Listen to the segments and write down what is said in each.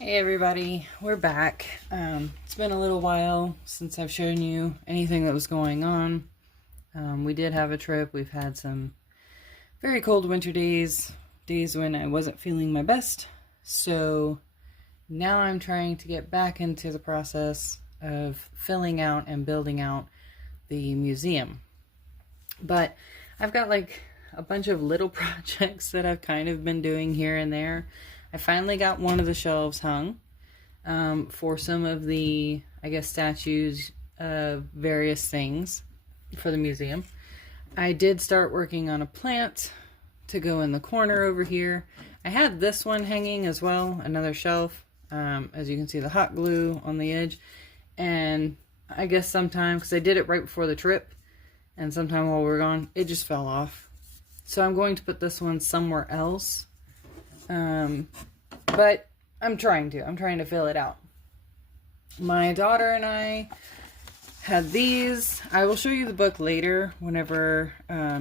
Hey everybody, we're back. It's been a little while since I've shown you anything that was going on. We did have a trip. We've had some very cold winter days when I wasn't feeling my best. So now I'm trying to get back into the process of filling out and building out the museum. But I've got like a bunch of little projects that I've kind of been doing here and there. I finally got one of the shelves hung for some of the, I guess, statues of various things for the museum. I did start working on a plant to go in the corner over here. I had this one hanging as well, another shelf. As you can see, the hot glue on the edge. And I guess sometimes, because I did it right before the trip, and sometime while we were gone, it just fell off. So I'm going to put this one somewhere else. But I'm trying to fill it out. My daughter and I had these. I will show you the book later whenever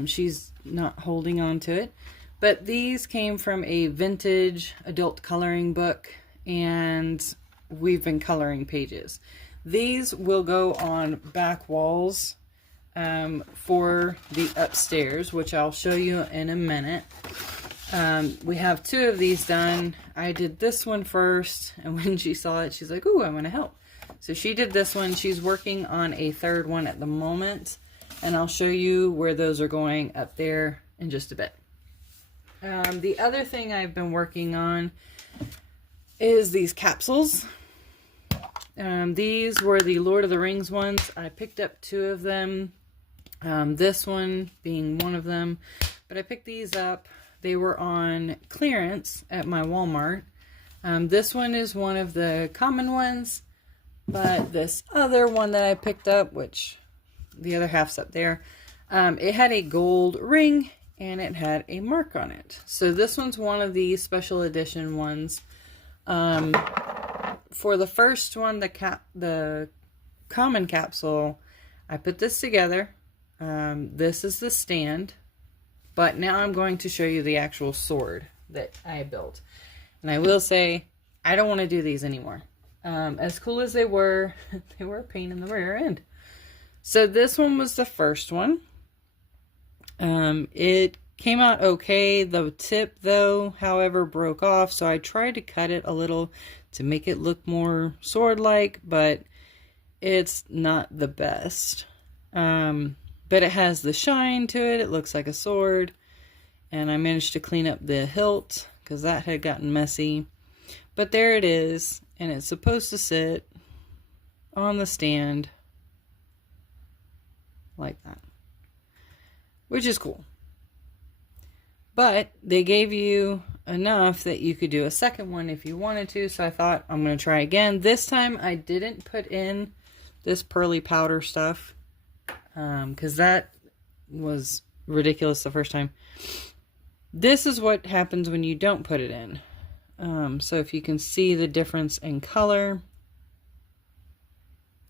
she's not holding on to it. But these came from a vintage adult coloring book, and we've been coloring pages. These will go on back walls for the upstairs, which I'll show you in a minute. We have two of these done. I did this one first, and when she saw it, she's like, ooh, I want to help. So she did this one. She's working on a third one at the moment, and I'll show you where those are going up there in just a bit. The other thing I've been working on is these capsules. These were the Lord of the Rings ones. I picked up two of them, this one being one of them, but I picked these up. They were on clearance at my Walmart. This one is one of the common ones, but this other one that I picked up, which the other half's up there, it had a gold ring and it had a mark on it. So this one's one of the special edition ones. For the first one, the common capsule, I put this together. This is the stand. But now I'm going to show you the actual sword that I built. And I will say, I don't want to do these anymore. As cool as they were a pain in the rear end. So this one was the first one. It came out okay. The tip, though, however, broke off. So I tried to cut it a little to make it look more sword-like. But it's not the best. But it has the shine to it. It looks like a sword. And I managed to clean up the hilt because that had gotten messy. But there it is. And it's supposed to sit on the stand like that. Which is cool. But they gave you enough that you could do a second one if you wanted to. So I thought, I'm going to try again. This time I didn't put in this pearly powder stuff. Because that was ridiculous the first time. This is what happens when you don't put it in. So if you can see the difference in color,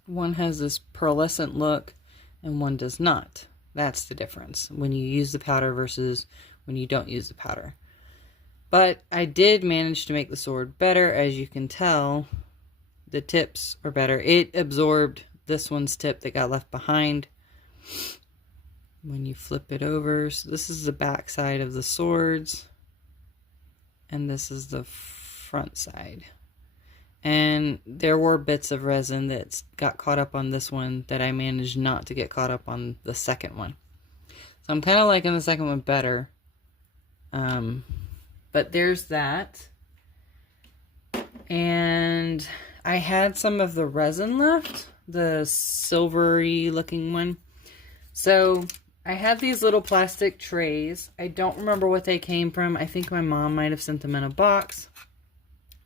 one has this pearlescent look and one does not. That's the difference when you use the powder versus when you don't use the powder. But I did manage to make the sword better. As you can tell, the tips are better. It absorbed this one's tip that got left behind. When you flip it over, so this is the back side of the swords, and this is the front side. And there were bits of resin that got caught up on this one that I managed not to get caught up on the second one. So I'm kind of liking the second one better. But there's that. And I had some of the resin left, the silvery looking one. So I had these little plastic trays. I don't remember what they came from. I think my mom might have sent them in a box.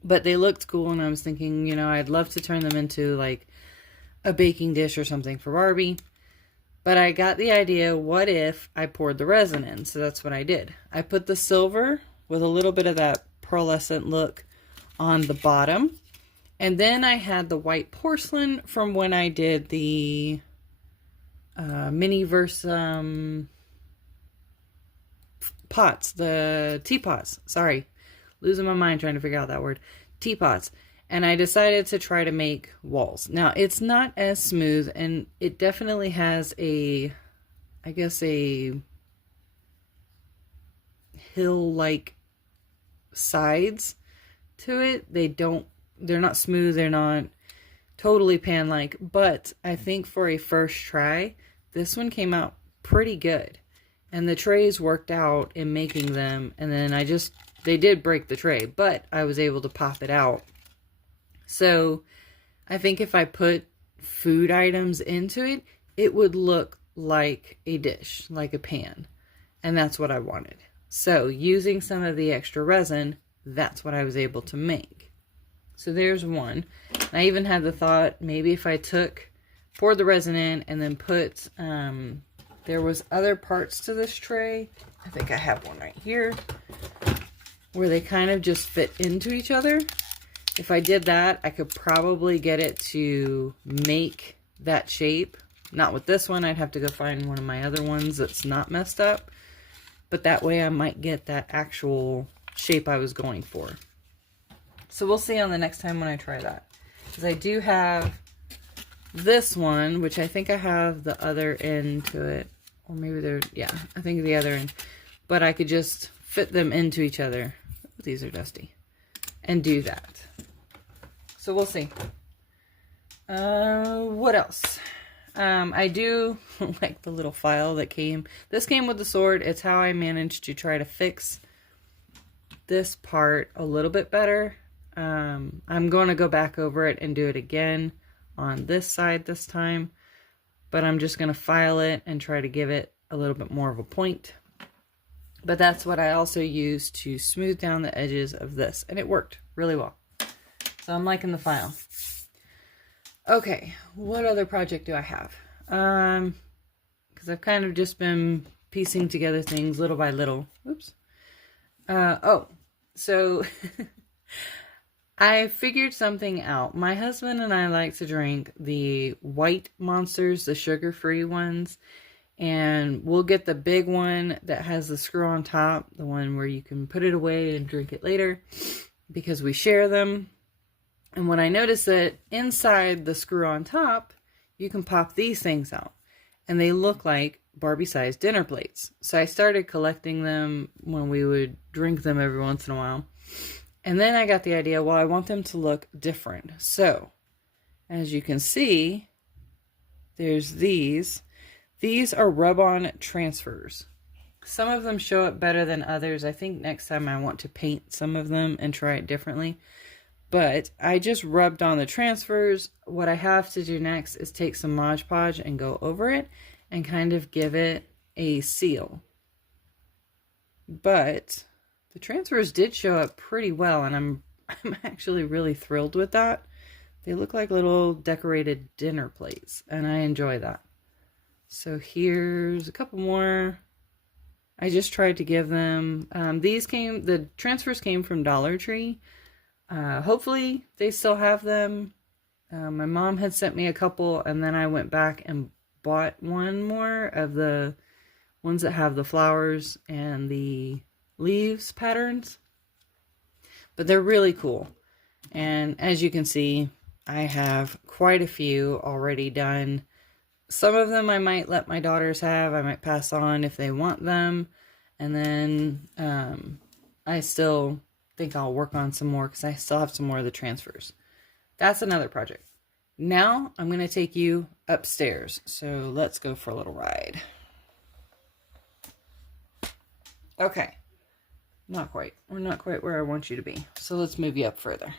But they looked cool, and I was thinking, you know, I'd love to turn them into like a baking dish or something for Barbie. But I got the idea, what if I poured the resin in? So that's what I did. I put the silver with a little bit of that pearlescent look on the bottom. And then I had the white porcelain from when I did the Miniverse pots, the teapots. Sorry, losing my mind trying to figure out that word. Teapots. And I decided to try to make walls. Now, it's not as smooth, and it definitely has a, I guess, a hill-like sides to it. They're not smooth, they're not totally pan-like, but I think for a first try, this one came out pretty good. And the trays worked out in making them, and then they did break the tray, but I was able to pop it out. So I think if I put food items into it, it would look like a dish, like a pan. And that's what I wanted. So using some of the extra resin, that's what I was able to make. So there's one. I even had the thought, maybe if I poured the resin in and then put, there was other parts to this tray. I think I have one right here, where they kind of just fit into each other. If I did that, I could probably get it to make that shape. Not with this one. I'd have to go find one of my other ones that's not messed up. But that way I might get that actual shape I was going for. So we'll see on the next time when I try that. Because I do have this one, which I think I have the other end to it. Or maybe yeah, I think the other end. But I could just fit them into each other. These are dusty. And do that. So we'll see. What else? I do like the little file that came. This came with the sword. It's how I managed to try to fix this part a little bit better. I'm going to go back over it and do it again on this side this time. But I'm just going to file it and try to give it a little bit more of a point. But that's what I also used to smooth down the edges of this. And it worked really well. So I'm liking the file. Okay, what other project do I have? Because I've kind of just been piecing together things little by little. Oops. So I figured something out. My husband and I like to drink the white Monsters, the sugar-free ones. And we'll get the big one that has the screw on top, the one where you can put it away and drink it later, because we share them. And when I noticed that inside the screw on top, you can pop these things out. And they look like Barbie-sized dinner plates. So I started collecting them when we would drink them every once in a while. And then I got the idea, well, I want them to look different. So, as you can see, there's these. These are rub-on transfers. Some of them show up better than others. I think next time I want to paint some of them and try it differently. But I just rubbed on the transfers. What I have to do next is take some Mod Podge and go over it and kind of give it a seal. But the transfers did show up pretty well, and I'm actually really thrilled with that. They look like little decorated dinner plates, and I enjoy that. So here's a couple more. I just tried to give them, the transfers came from Dollar Tree. Hopefully they still have them. My mom had sent me a couple, and then I went back and bought one more of the ones that have the flowers and the leaves patterns. But they're really cool. And as you can see, I have quite a few already done. Some of them I might let my daughters have. I might pass on if they want them. And then I still think I'll work on some more because I still have some more of the transfers. That's another project. Now I'm going to take you upstairs. So let's go for a little ride. Okay. Not quite. We're not quite where I want you to be. So let's move you up further.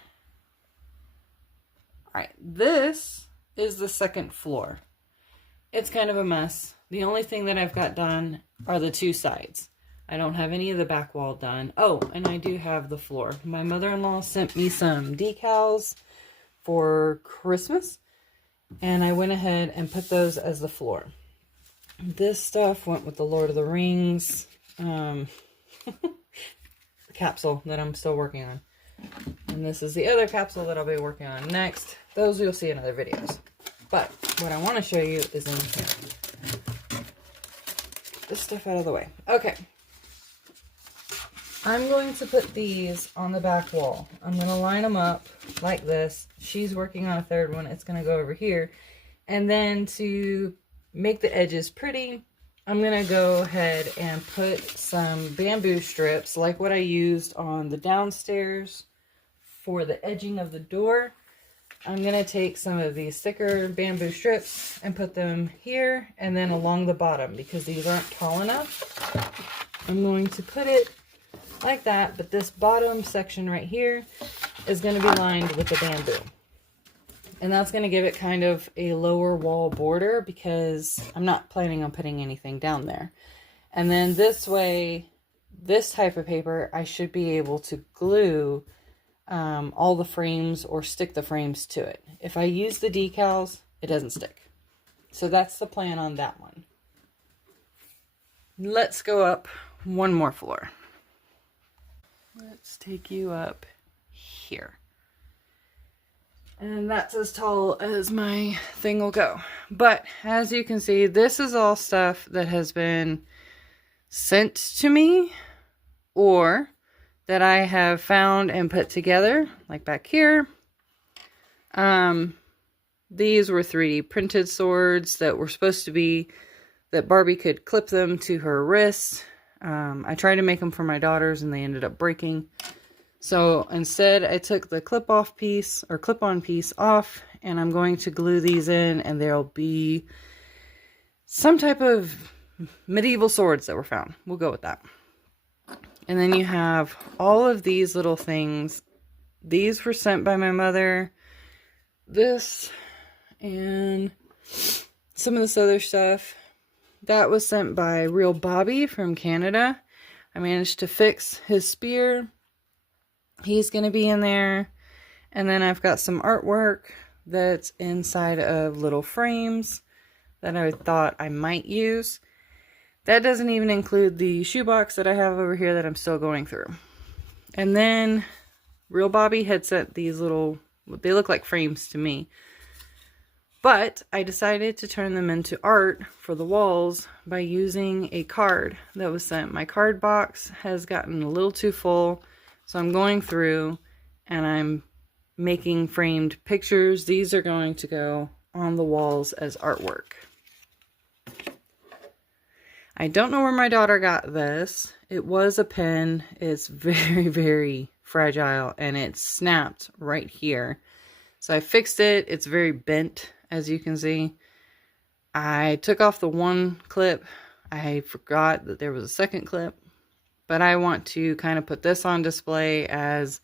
Alright, this is the second floor. It's kind of a mess. The only thing that I've got done are the two sides. I don't have any of the back wall done. Oh, and I do have the floor. My mother-in-law sent me some decals for Christmas, and I went ahead and put those as the floor. This stuff went with the Lord of the Rings capsule that I'm still working on. And this is the other capsule that I'll be working on next. Those you'll see in other videos. But what I want to show you is in here. Get this stuff out of the way. Okay. I'm going to put these on the back wall. I'm going to line them up like this. She's working on a third one. It's going to go over here. And then to make the edges pretty, I'm going to go ahead and put some bamboo strips like what I used on the downstairs for the edging of the door. I'm going to take some of these thicker bamboo strips and put them here and then along the bottom because these aren't tall enough. I'm going to put it like that, but this bottom section right here is going to be lined with the bamboo. And that's going to give it kind of a lower wall border because I'm not planning on putting anything down there. And then this way, this type of paper, I should be able to glue all the frames or stick the frames to it. If I use the decals, it doesn't stick. So that's the plan on that one. Let's go up one more floor. Let's take you up here. And that's as tall as my thing will go. But as you can see, this is all stuff that has been sent to me or that I have found and put together, like back here. These were 3D printed swords that were supposed to be that Barbie could clip them to her wrists. I tried to make them for my daughters and they ended up breaking. So instead I took the clip-off piece or clip-on piece off and I'm going to glue these in and there'll be some type of medieval swords that were found. We'll go with that. And then you have all of these little things. These were sent by my mother. This and some of this other stuff. That was sent by Real Bobby from Canada. I managed to fix his spear. He's going to be in there. And then I've got some artwork that's inside of little frames that I thought I might use. That doesn't even include the shoebox that I have over here that I'm still going through. And then Real Bobby had sent these little, they look like frames to me. But I decided to turn them into art for the walls by using a card that was sent. My card box has gotten a little too full. So I'm going through and I'm making framed pictures. These are going to go on the walls as artwork. I don't know where my daughter got this. It was a pen. It's very, very fragile and it snapped right here. So I fixed it. It's very bent, as you can see. I took off the one clip. I forgot that there was a second clip. But I want to kind of put this on display as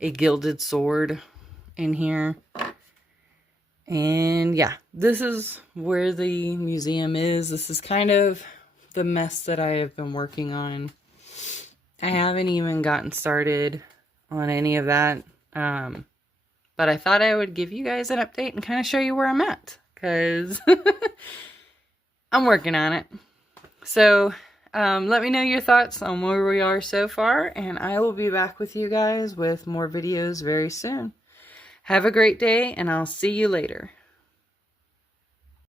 a gilded sword in here. And yeah, this is where the museum is. This is kind of the mess that I have been working on. I haven't even gotten started on any of that. But I thought I would give you guys an update and kind of show you where I'm at. Because I'm working on it. So let me know your thoughts on where we are so far. And I will be back with you guys with more videos very soon. Have a great day and I'll see you later.